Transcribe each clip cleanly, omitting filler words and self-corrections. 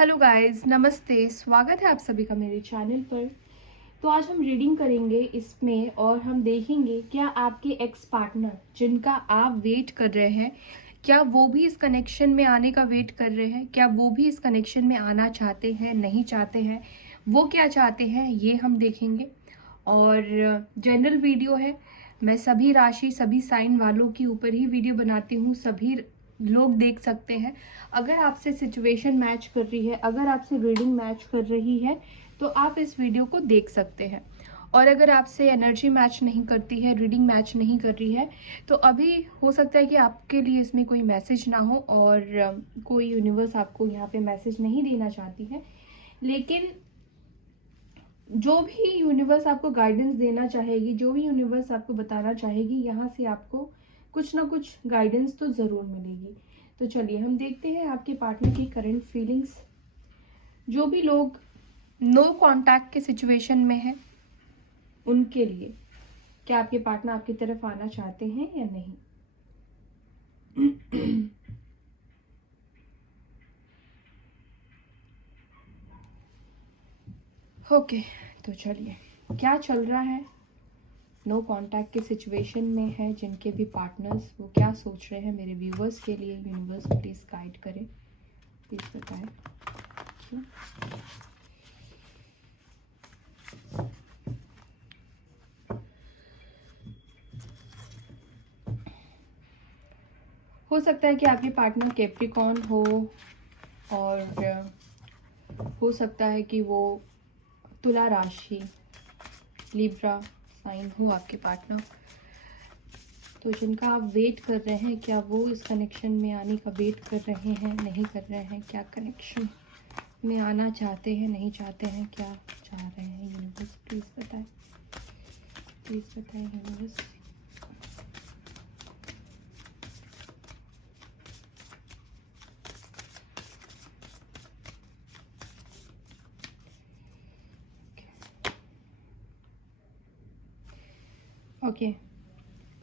Hello guys, नमस्ते। स्वागत है आप सभी का मेरे चैनल पर। तो आज हम रीडिंग करेंगे इसमें और हम देखेंगे क्या आपके एक्स पार्टनर जिनका आप वेट कर रहे हैं, क्या वो भी इस कनेक्शन में आने का वेट कर रहे हैं, क्या वो भी इस कनेक्शन में आना चाहते हैं, नहीं चाहते हैं, वो क्या चाहते हैं, ये हम देखेंगे। और जनरल वीडियो है, मैं सभी राशि सभी साइन वालों के ऊपर ही वीडियो बनाती हूँ, सभी लोग देख सकते हैं। अगर आपसे सिचुएशन मैच कर रही है, अगर आपसे रीडिंग मैच कर रही है तो आप इस वीडियो को देख सकते हैं। और अगर आपसे एनर्जी मैच नहीं करती है, रीडिंग मैच नहीं कर रही है, तो अभी हो सकता है कि आपके लिए इसमें कोई मैसेज ना हो और कोई यूनिवर्स आपको यहाँ पे मैसेज नहीं देना चाहती है। लेकिन जो भी यूनिवर्स आपको गाइडेंस देना चाहेगी, जो भी यूनिवर्स आपको बताना चाहेगी, यहाँ से आपको कुछ ना कुछ गाइडेंस तो ज़रूर मिलेगी। तो चलिए हम देखते हैं आपके पार्टनर की करंट फीलिंग्स। जो भी लोग नो कांटेक्ट के सिचुएशन में हैं, उनके लिए क्या आपके पार्टनर आपकी तरफ आना चाहते हैं या नहीं। ओके, तो चलिए क्या चल रहा है। नो कांटेक्ट के सिचुएशन में है जिनके भी पार्टनर्स, वो क्या सोच रहे हैं मेरे व्यूवर्स के लिए। यूनिवर्स प्लीज गाइड करें, प्लीज बताएं। हो सकता है कि आपके पार्टनर कैप्रिकॉर्न हो और हो सकता है कि वो तुला राशि, लिब्रा साइन हो आपके पार्टनर। तो जिनका आप वेट कर रहे हैं, क्या वो इस कनेक्शन में आने का वेट कर रहे हैं, नहीं कर रहे हैं, क्या कनेक्शन में आना चाहते हैं, नहीं चाहते हैं, क्या चाह रहे हैं। यूनिवर्स प्लीज बताएं, प्लीज बताएं universe. Okay,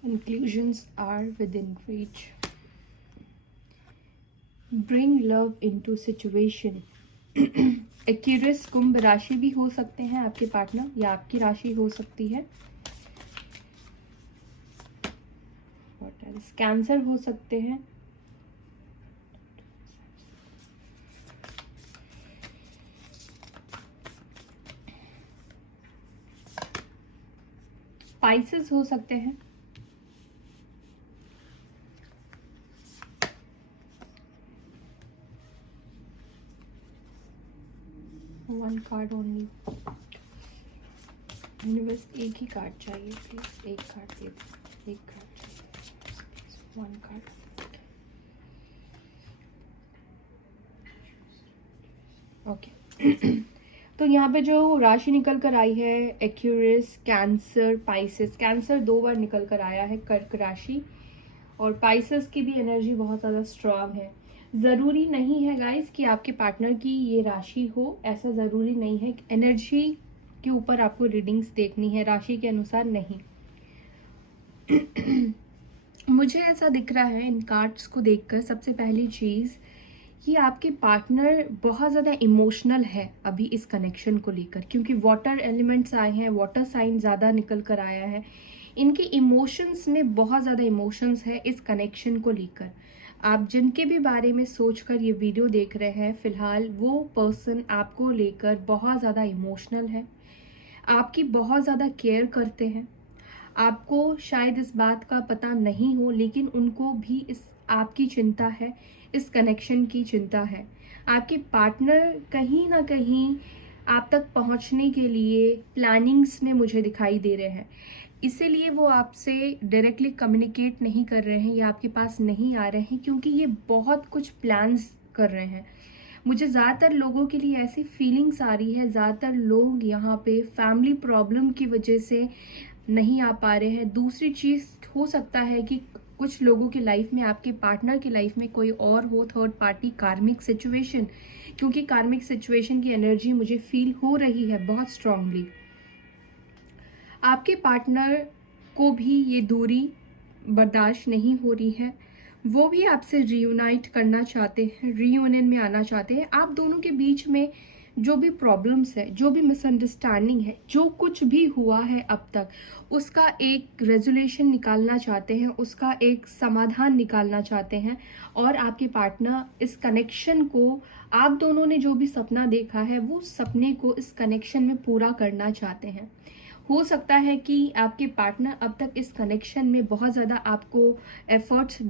conclusions are within reach. Bring love into situation. Aquarius कुंभ राशि भी हो सकते हैं आपके पार्टनर, या आपकी राशि हो सकती है। कैंसर हो सकते हैं। स्पाइसेस हो सकते हैं। One card only. यूनिवर्स एक ही कार्ड चाहिए प्लीज, एक कार्ड दे दो, एक कार्ड चाहिए, वन कार्ड। ओके तो यहाँ पे जो राशि निकल कर आई है, एक्यूरियस, कैंसर, पाइसेस। कैंसर 2 बार निकल कर आया है, कर्क राशि, और पाइसेस की भी एनर्जी बहुत ज़्यादा स्ट्रांग है। ज़रूरी नहीं है गाइस कि आपके पार्टनर की ये राशि हो, ऐसा ज़रूरी नहीं है। एनर्जी के ऊपर आपको रीडिंग्स देखनी है, राशि के अनुसार नहीं। मुझे ऐसा दिख रहा है इन कार्ड्स को देखकर, सबसे पहली चीज़ कि आपके पार्टनर बहुत ज़्यादा इमोशनल है अभी इस कनेक्शन को लेकर, क्योंकि वाटर एलिमेंट्स आए हैं, वाटर साइन ज़्यादा निकल कर आया है। इनके इमोशंस में बहुत ज़्यादा इमोशंस है इस कनेक्शन को लेकर। आप जिनके भी बारे में सोचकर ये वीडियो देख रहे हैं, फिलहाल वो पर्सन आपको लेकर बहुत ज़्यादा इमोशनल है, आपकी बहुत ज़्यादा केयर करते हैं। आपको शायद इस बात का पता नहीं हो, लेकिन उनको भी इस आपकी चिंता है, इस कनेक्शन की चिंता है। आपके पार्टनर कहीं ना कहीं आप तक पहुंचने के लिए प्लानिंग्स में मुझे दिखाई दे रहे हैं, इसीलिए वो आपसे डायरेक्टली कम्युनिकेट नहीं कर रहे हैं या आपके पास नहीं आ रहे हैं, क्योंकि ये बहुत कुछ प्लान्स कर रहे हैं। मुझे ज़्यादातर लोगों के लिए ऐसी फीलिंग्स आ रही है, ज़्यादातर लोग यहाँ पे फैमिली प्रॉब्लम की वजह से नहीं आ पा रहे हैं। दूसरी चीज़ हो सकता है कि कुछ लोगों के लाइफ में, आपके पार्टनर की लाइफ में कोई और हो, थर्ड पार्टी, कार्मिक सिचुएशन, क्योंकि कार्मिक सिचुएशन की एनर्जी मुझे फील हो रही है बहुत स्ट्रांगली। आपके पार्टनर को भी ये दूरी बर्दाश्त नहीं हो रही है, वो भी आपसे रीयूनाइट करना चाहते हैं, रीयूनियन में आना चाहते हैं। आप दोनों के बीच में जो भी प्रॉब्लम्स है, जो भी मिसअंडरस्टैंडिंग है, जो कुछ भी हुआ है अब तक, उसका एक रेजोल्यूशन निकालना चाहते हैं, उसका एक समाधान निकालना चाहते हैं। और आपके पार्टनर इस कनेक्शन को, आप दोनों ने जो भी सपना देखा है, वो सपने को इस कनेक्शन में पूरा करना चाहते हैं। हो सकता है कि आपके पार्टनर अब तक इस कनेक्शन में बहुत ज़्यादा आपको एफर्ट्स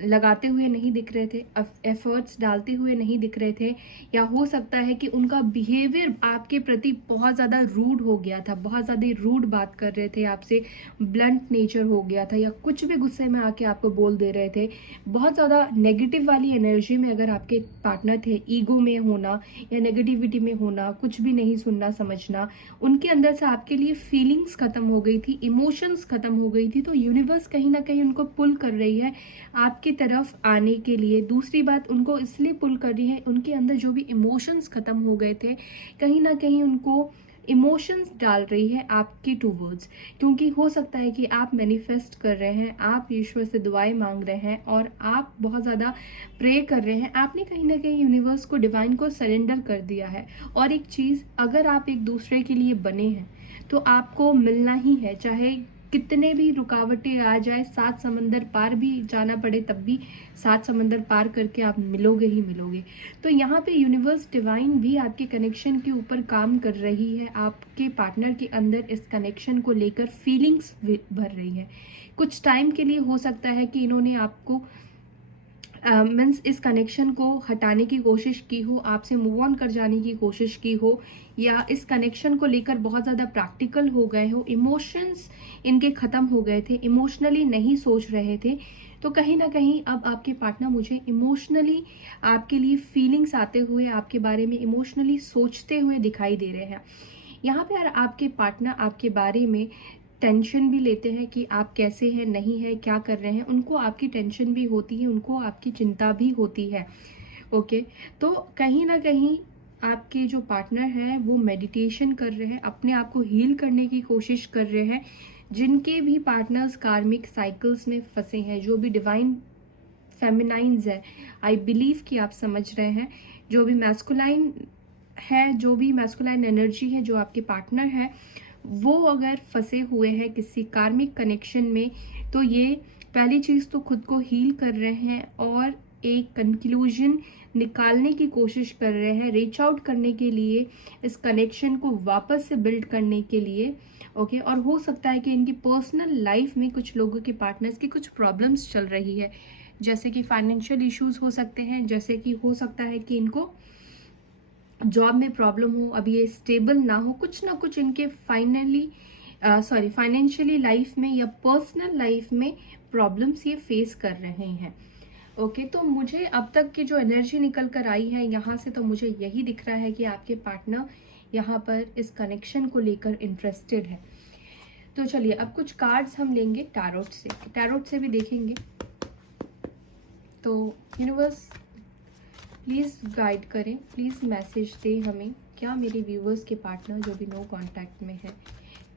लगाते हुए नहीं दिख रहे थे, एफर्ट्स डालते हुए नहीं दिख रहे थे, या हो सकता है कि उनका बिहेवियर आपके प्रति बहुत ज़्यादा रूड हो गया था, बहुत ज़्यादा रूड बात कर रहे थे आपसे, ब्लंट नेचर हो गया था, या कुछ भी गुस्से में आके आपको बोल दे रहे थे। बहुत ज़्यादा नेगेटिव वाली एनर्जी में अगर आपके पार्टनर थे, ईगो में होना या नेगेटिविटी में होना, कुछ भी नहीं सुनना समझना, उनके अंदर से आपके लिए फीलिंग्स खत्म हो गई थी, इमोशंस खत्म हो गई थी। तो यूनिवर्स कहीं ना कहीं उनको पुल कर रही है आपकी तरफ आने के लिए। दूसरी बात, उनको इसलिए पुल कर रही है, उनके अंदर जो भी इमोशंस खत्म हो गए थे, कहीं ना कहीं उनको इमोशंस डाल रही है आपके टूवर्ड्स। क्योंकि हो सकता है कि आप मैनिफेस्ट कर रहे हैं, आप ईश्वर से दुआएं मांग रहे हैं, और आप बहुत ज़्यादा प्रे कर रहे हैं। आपने कहीं ना कहीं यूनिवर्स को, डिवाइन को सरेंडर कर दिया है। और एक चीज़, अगर आप एक दूसरे के लिए बने हैं तो आपको मिलना ही है, चाहे कितने भी रुकावटें आ जाए, 7 समंदर पार भी जाना पड़े, तब भी 7 समंदर पार करके आप मिलोगे ही मिलोगे। तो यहाँ पे यूनिवर्स, डिवाइन भी आपके कनेक्शन के ऊपर काम कर रही है। आपके पार्टनर के अंदर इस कनेक्शन को लेकर फीलिंग्स भर रही है। कुछ टाइम के लिए हो सकता है कि इन्होंने आपको मीन्स इस कनेक्शन को हटाने की कोशिश की हो, आपसे मूव ऑन कर जाने की कोशिश की हो, या इस कनेक्शन को लेकर बहुत ज़्यादा प्रैक्टिकल हो गए हो, इमोशंस इनके ख़त्म हो गए थे, इमोशनली नहीं सोच रहे थे। तो कहीं ना कहीं अब आपके पार्टनर मुझे इमोशनली आपके लिए फीलिंग्स आते हुए, आपके बारे में इमोशनली सोचते हुए दिखाई दे रहे हैं। यहाँ पे यार आपके पार्टनर आपके बारे में टेंशन भी लेते हैं कि आप कैसे हैं, नहीं है, क्या कर रहे हैं। उनको आपकी टेंशन भी होती है, उनको आपकी चिंता भी होती है। ओके, तो कहीं ना कहीं आपके जो पार्टनर हैं वो मेडिटेशन कर रहे हैं, अपने आप को हील करने की कोशिश कर रहे हैं। जिनके भी पार्टनर्स कार्मिक साइकिल्स में फंसे हैं, जो भी डिवाइन फेमिनाइंस है, आई बिलीव कि आप समझ रहे हैं, जो भी मैस्कुलाइन है, जो भी मैस्कुलाइन एनर्जी है, जो आपके पार्टनर है, वो अगर फंसे हुए हैं किसी कार्मिक कनेक्शन में, तो ये पहली चीज़ तो खुद को हील कर रहे हैं और एक कंक्लूजन निकालने की कोशिश कर रहे हैं, रीच आउट करने के लिए, इस कनेक्शन को वापस से बिल्ड करने के लिए। ओके, और हो सकता है कि इनकी पर्सनल लाइफ में कुछ लोगों के पार्टनर्स की कुछ प्रॉब्लम्स चल रही है, जैसे कि फाइनेंशियल इश्यूज हो सकते हैं, जैसे कि हो सकता है कि इनको जॉब में प्रॉब्लम हो, अभी ये स्टेबल ना हो, कुछ ना कुछ इनके फाइनेंशियली लाइफ में या पर्सनल लाइफ में प्रॉब्लम्स ये फेस कर रहे हैं। ओके, तो मुझे अब तक की जो एनर्जी निकल कर आई है यहाँ से, तो मुझे यही दिख रहा है कि आपके पार्टनर यहाँ पर इस कनेक्शन को लेकर इंटरेस्टेड है। तो चलिए अब कुछ कार्ड्स हम लेंगे टैरोट से भी देखेंगे। तो यूनिवर्स प्लीज़ गाइड करें, प्लीज़ मैसेज दे हमें, क्या मेरे व्यूवर्स के पार्टनर जो भी नो कांटेक्ट में है,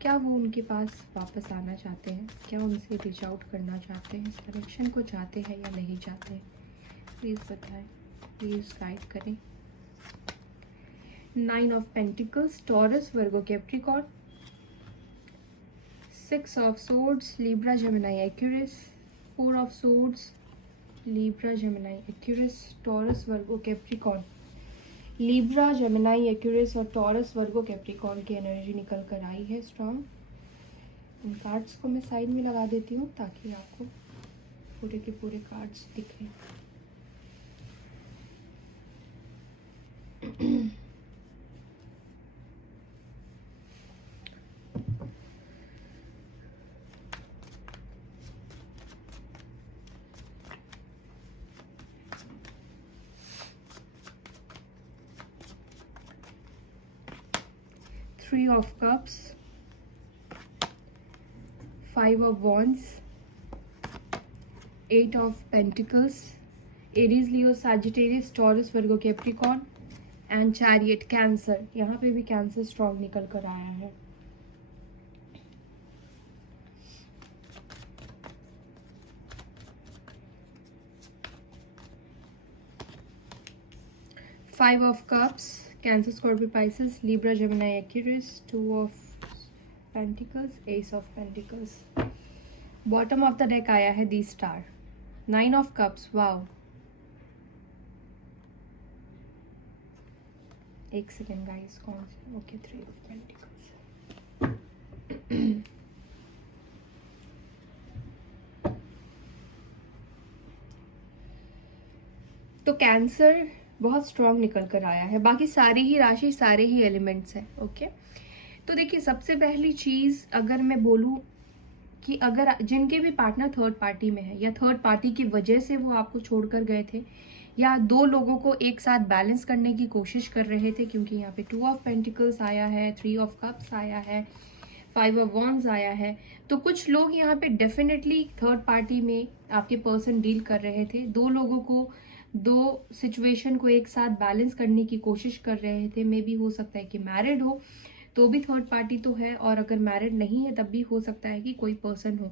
क्या वो उनके पास वापस आना चाहते हैं, क्या उनसे रीच आउट करना चाहते हैं, इस कनेक्शन को चाहते हैं या नहीं चाहते हैं, प्लीज़ बताएं, प्लीज़ गाइड करें। 9 of pentacles, Taurus, Virgo, Capricorn, 6 of swords, Libra, Gemini, Aquarius, 4 of swords, Libra, Gemini, Aquarius, Taurus, Virgo, Capricorn. Libra, Gemini, Aquarius और टॉरस, वर्गो, कैप्रिकॉर्न की एनर्जी निकल कर आई है स्ट्रॉन्ग। इन कार्ड्स को मैं साइड में लगा देती हूँ ताकि आपको पूरे के पूरे कार्ड्स दिखें। Three of Cups, 5 of Wands, 8 of Pentacles, Aries, Leo, Sagittarius, Taurus, Virgo, Capricorn and Chariot, cancer. यहाँ पे भी कैंसर स्ट्रॉन्ग निकल कर आया है। 5 of cups, Cancer, Scorpio, Pisces, Libra, Gemini, Aquarius, 2 of Pentacles, Ace of Pentacles. Bottom of the deck आया है दी star, 9 of cups. Wow, एक सेकेंड गाइस, कौन से? Okay, 3 of Pentacles. तो कैंसर बहुत स्ट्रांग निकल कर आया है, बाकी सारी ही राशि, सारे ही एलिमेंट्स हैं. ओके, तो देखिए, सबसे पहली चीज अगर मैं बोलूं कि अगर जिनके भी पार्टनर थर्ड पार्टी में है या थर्ड पार्टी की वजह से वो आपको छोड़कर गए थे, या दो लोगों को एक साथ बैलेंस करने की कोशिश कर रहे थे, क्योंकि यहाँ पे 2 of Pentacles आया है, 3 of Cups आया है, 5 of Wands आया है, तो कुछ लोग यहाँ पे डेफिनेटली थर्ड पार्टी में आपके पर्सन डील कर रहे थे. दो लोगों को, दो सिचुएशन को एक साथ बैलेंस करने की कोशिश कर रहे थे. मे भी हो सकता है कि मैरिड हो तो भी थर्ड पार्टी तो है, और अगर मैरिड नहीं है तब भी हो सकता है कि कोई पर्सन हो.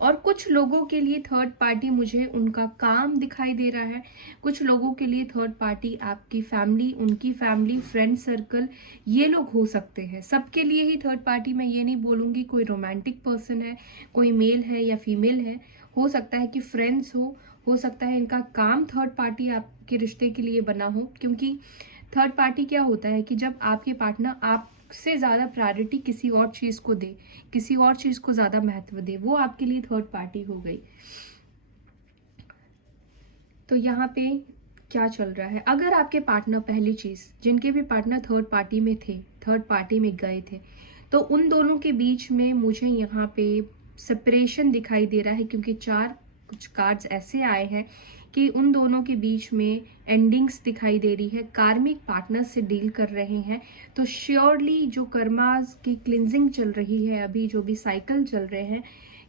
और कुछ लोगों के लिए थर्ड पार्टी, मुझे उनका काम दिखाई दे रहा है. कुछ लोगों के लिए थर्ड पार्टी आपकी फैमिली, उनकी फैमिली, फ्रेंड सर्कल, ये लोग हो सकते हैं. सबके लिए ही थर्ड पार्टी, मैं ये नहीं बोलूँगी कोई रोमांटिक पर्सन है, कोई मेल है या फीमेल है. हो सकता है कि फ्रेंड्स हो सकता है इनका काम थर्ड पार्टी आपके रिश्ते के लिए बना हो. क्योंकि थर्ड पार्टी क्या होता है कि जब आपके पार्टनर आपसे ज़्यादा प्रायोरिटी किसी और चीज़ को दे, किसी और चीज़ को ज़्यादा महत्व दे, वो आपके लिए थर्ड पार्टी हो गई. तो यहाँ पे क्या चल रहा है, अगर आपके पार्टनर, पहली चीज़, जिनके भी पार्टनर थर्ड पार्टी में थे, थर्ड पार्टी में गए थे, तो उन दोनों के बीच में मुझे यहाँ पे सेपरेशन दिखाई दे रहा है. क्योंकि कुछ कार्ड्स ऐसे आए हैं कि उन दोनों के बीच में एंडिंग्स दिखाई दे रही है. कार्मिक पार्टनर से डील कर रहे हैं, तो श्योरली जो कर्मास की क्लिनजिंग चल रही है, अभी जो भी साइकिल चल रहे हैं,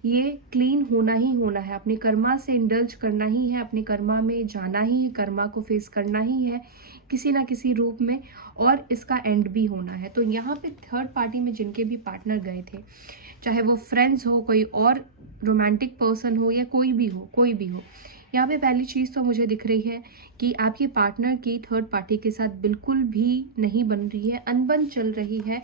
ये क्लीन होना ही होना है. अपने कर्मा से इंडल्ज करना ही है, अपने कर्मा में जाना ही है, कर्मा को फेस करना ही है किसी ना किसी रूप में, और इसका एंड भी होना है. तो यहाँ पे थर्ड पार्टी में जिनके भी पार्टनर गए थे, चाहे वो फ्रेंड्स हो, कोई और रोमांटिक पर्सन हो, या कोई भी हो, यहाँ पे पहली चीज़ तो मुझे दिख रही है कि आपकी पार्टनर की थर्ड पार्टी के साथ बिल्कुल भी नहीं बन रही है, अनबन चल रही है.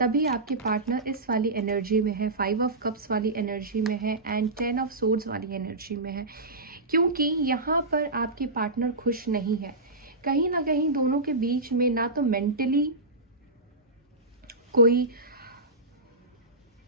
तभी आपके पार्टनर इस वाली एनर्जी में है, 5 of Cups वाली एनर्जी में है, एंड 10 of Swords वाली एनर्जी में है. क्योंकि यहाँ पर आपके पार्टनर खुश नहीं है. कहीं ना कहीं दोनों के बीच में ना तो मेंटली कोई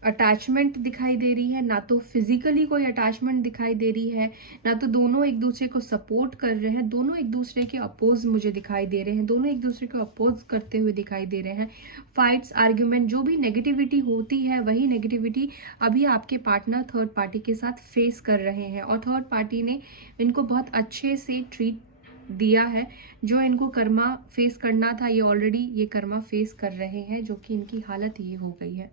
अटैचमेंट दिखाई दे रही है, ना तो फिजिकली कोई अटैचमेंट दिखाई दे रही है, ना तो दोनों एक दूसरे को सपोर्ट कर रहे हैं. दोनों एक दूसरे के अपोज मुझे दिखाई दे रहे हैं, दोनों एक दूसरे को अपोज करते हुए दिखाई दे रहे हैं. फाइट्स, आर्ग्यूमेंट, जो भी नेगेटिविटी होती है, वही नेगेटिविटी अभी आपके पार्टनर थर्ड पार्टी के साथ फेस कर रहे हैं. और थर्ड पार्टी ने इनको बहुत अच्छे से ट्रीट दिया है. जो इनको कर्मा फेस करना था, ये ऑलरेडी ये कर्मा फेस कर रहे हैं, जो कि इनकी हालत ये हो गई है.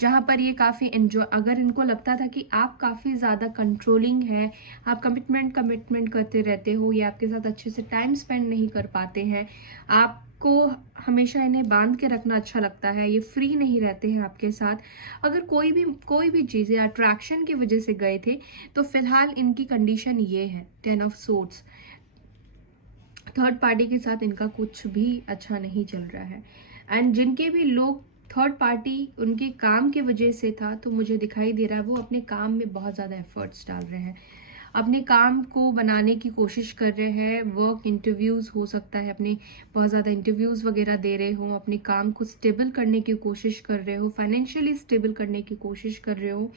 जहाँ पर ये काफ़ी एंजॉय, अगर इनको लगता था कि आप काफ़ी ज़्यादा कंट्रोलिंग है, आप कमिटमेंट करते रहते हो, या आपके साथ अच्छे से टाइम स्पेंड नहीं कर पाते हैं, आपको हमेशा इन्हें बांध के रखना अच्छा लगता है, ये फ्री नहीं रहते हैं आपके साथ, अगर कोई भी चीज़ या अट्रैक्शन की वजह से गए थे, तो फिलहाल इनकी कंडीशन ये है, 10 of Swords. थर्ड पार्टी के साथ इनका कुछ भी अच्छा नहीं चल रहा है. एंड जिनके भी लोग थर्ड पार्टी उनके काम की वजह से था, तो मुझे दिखाई दे रहा है वो अपने काम में बहुत ज़्यादा एफर्ट्स डाल रहे हैं, अपने काम को बनाने की कोशिश कर रहे हैं. वर्क इंटरव्यूज़ हो सकता है, अपने बहुत ज़्यादा इंटरव्यूज़ वगैरह दे रहे हो, अपने काम को स्टेबल करने की कोशिश कर रहे हो, फाइनेंशियली स्टेबल करने की कोशिश कर रहे हो.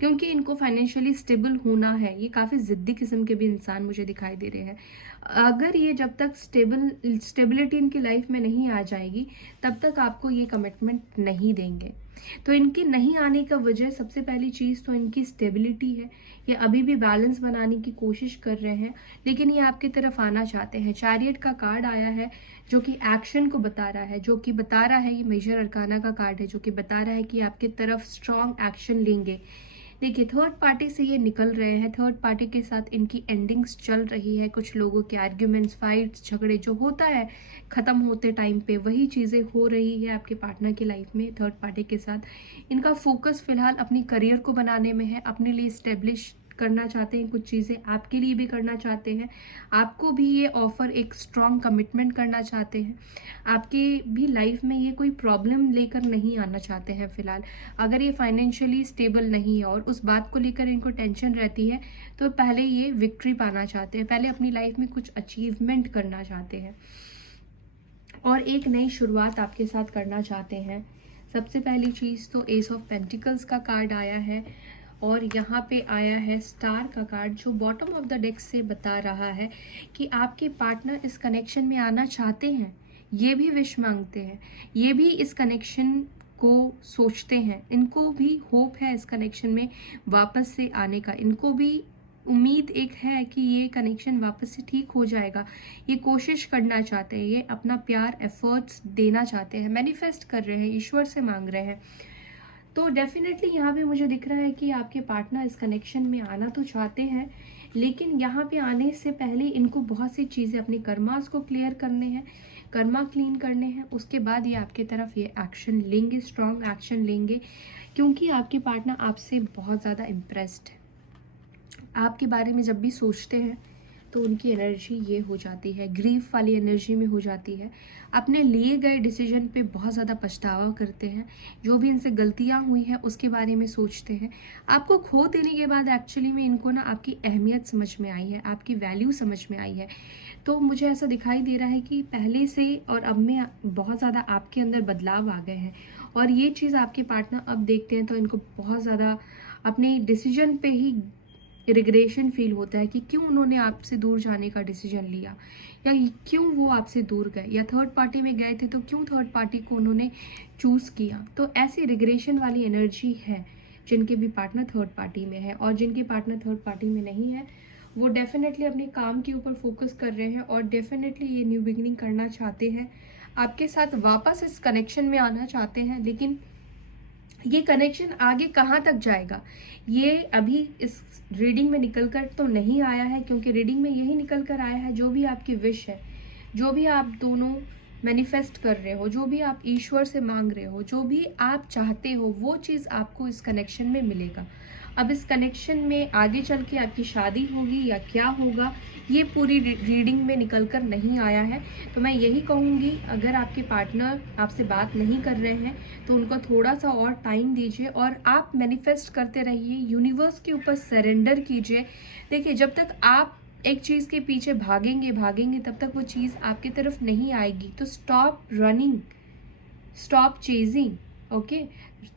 क्योंकि इनको फाइनेंशियली स्टेबल होना है. ये काफ़ी ज़िद्दी किस्म के भी इंसान मुझे दिखाई दे रहे हैं. अगर ये जब तक स्टेबिलिटी इनकी लाइफ में नहीं आ जाएगी, तब तक आपको ये कमिटमेंट नहीं देंगे. तो इनके नहीं आने का वजह, सबसे पहली चीज़ तो इनकी स्टेबिलिटी है. ये अभी भी बैलेंस बनाने की कोशिश कर रहे हैं, लेकिन ये आपकी तरफ आना चाहते हैं. चैरियट का कार्ड आया है, जो कि एक्शन को बता रहा है, जो कि बता रहा है, ये मेजर अरकाना का कार्ड है, जो कि बता रहा है कि आपकी तरफ स्ट्रॉन्ग एक्शन लेंगे. देखिए, थर्ड पार्टी से ये निकल रहे हैं, थर्ड पार्टी के साथ इनकी एंडिंग्स चल रही है. कुछ लोगों के आर्ग्यूमेंट्स, फाइट्स, झगड़े जो होता है ख़त्म होते टाइम पे, वही चीज़ें हो रही है आपके पार्टनर की लाइफ में थर्ड पार्टी के साथ. इनका फोकस फिलहाल अपनी करियर को बनाने में है, अपने लिए स्टेब्लिश करना चाहते हैं, कुछ चीज़ें आपके लिए भी करना चाहते हैं, आपको भी ये ऑफ़र एक स्ट्रॉन्ग कमिटमेंट करना चाहते हैं, आपके भी लाइफ में ये कोई प्रॉब्लम लेकर नहीं आना चाहते हैं फ़िलहाल। अगर ये फाइनेंशियली स्टेबल नहीं है और उस बात को लेकर इनको टेंशन रहती है, तो पहले ये विक्ट्री पाना चाहते हैं, पहले अपनी लाइफ में कुछ अचीवमेंट करना चाहते हैं और एक नई शुरुआत आपके साथ करना चाहते हैं। सबसे पहली चीज़ तो एस ऑफ पेंटिकल्स का कार्ड आया है और यहाँ पे आया है स्टार का कार्ड, जो बॉटम ऑफ द डेक से बता रहा है कि आपके पार्टनर इस कनेक्शन में आना चाहते हैं, ये भी विश मांगते हैं, ये भी इस कनेक्शन को सोचते हैं, इनको भी होप है इस कनेक्शन में वापस से आने का, इनको भी उम्मीद एक है कि ये कनेक्शन वापस से ठीक हो जाएगा, ये कोशिश करना चाहते हैं, ये अपना प्यार एफर्ट्स देना चाहते हैं, मैनिफेस्ट कर रहे हैं, ईश्वर से मांग रहे हैं। तो डेफिनेटली यहाँ पे मुझे दिख रहा है कि आपके पार्टनर इस कनेक्शन में आना तो चाहते हैं, लेकिन यहाँ पे आने से पहले इनको बहुत सी चीज़ें अपने कर्मास को क्लियर करने हैं, कर्मा क्लीन करने हैं, उसके बाद ये आपके तरफ ये एक्शन लेंगे, स्ट्रॉन्ग एक्शन लेंगे, क्योंकि आपके पार्टनर आपसे बहुत ज़्यादा इम्प्रेस्ड है। आपके बारे में जब भी सोचते हैं तो उनकी एनर्जी ये हो जाती है, ग्रीफ वाली एनर्जी में हो जाती है, अपने लिए गए डिसीजन पे बहुत ज़्यादा पछतावा करते हैं, जो भी इनसे गलतियां हुई हैं उसके बारे में सोचते हैं। आपको खो देने के बाद एक्चुअली में इनको ना आपकी अहमियत समझ में आई है, आपकी वैल्यू समझ में आई है। तो मुझे ऐसा दिखाई दे रहा है कि पहले से और अब में बहुत ज़्यादा आपके अंदर बदलाव आ गए हैं और ये चीज़ आपके पार्टनर अब देखते हैं तो इनको बहुत ज़्यादा अपने डिसीजन पे ही रिग्रेशन फील होता है कि क्यों उन्होंने आपसे दूर जाने का डिसीजन लिया, या क्यों वो आपसे दूर गए, या थर्ड पार्टी में गए थे तो क्यों थर्ड पार्टी को उन्होंने चूज़ किया। तो ऐसी रिग्रेशन वाली एनर्जी है जिनके भी पार्टनर थर्ड पार्टी में है, और जिनके पार्टनर थर्ड पार्टी में नहीं है वो डेफिनेटली अपने काम के ऊपर फोकस कर रहे हैं और डेफिनेटली ये न्यू बिगिनिंग करना चाहते हैं, आपके साथ वापस इस कनेक्शन में आना चाहते हैं। लेकिन ये कनेक्शन आगे कहाँ तक जाएगा ये अभी इस रीडिंग में निकल कर तो नहीं आया है, क्योंकि रीडिंग में यही निकल कर आया है जो भी आपकी विश है, जो भी आप दोनों मैनिफेस्ट कर रहे हो, जो भी आप ईश्वर से मांग रहे हो, जो भी आप चाहते हो, वो चीज़ आपको इस कनेक्शन में मिलेगा। अब इस कनेक्शन में आगे चल के आपकी शादी होगी या क्या होगा ये पूरी रीडिंग में निकल कर नहीं आया है। तो मैं यही कहूँगी, अगर आपके पार्टनर आपसे बात नहीं कर रहे हैं तो उनको थोड़ा सा और टाइम दीजिए और आप मैनिफेस्ट करते रहिए, यूनिवर्स के ऊपर सरेंडर कीजिए। देखिए, जब तक आप एक चीज़ के पीछे भागेंगे तब तक वो चीज़ आपकी तरफ नहीं आएगी। तो stop running, stop chasing, okay.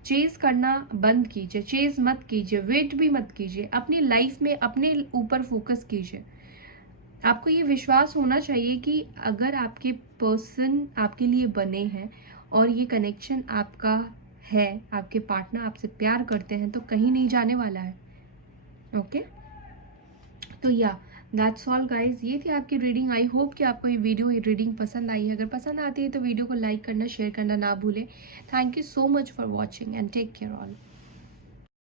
Chase करना बंद कीजिए, चेज मत कीजिए, वेट भी मत कीजिए, अपनी लाइफ में अपने ऊपर फोकस कीजिए। आपको ये विश्वास होना चाहिए कि अगर आपके पर्सन आपके लिए बने हैं और ये कनेक्शन आपका है, आपके पार्टनर आपसे प्यार करते हैं, तो कहीं नहीं जाने वाला है, ओके। तो या दैट्स ऑल गाइज, ये थी आपकी रीडिंग। आई होप कि आपको ये रीडिंग पसंद आई है। अगर पसंद आती है तो वीडियो को लाइक करना, शेयर करना ना भूलें। Thank you so much for watching and take care all.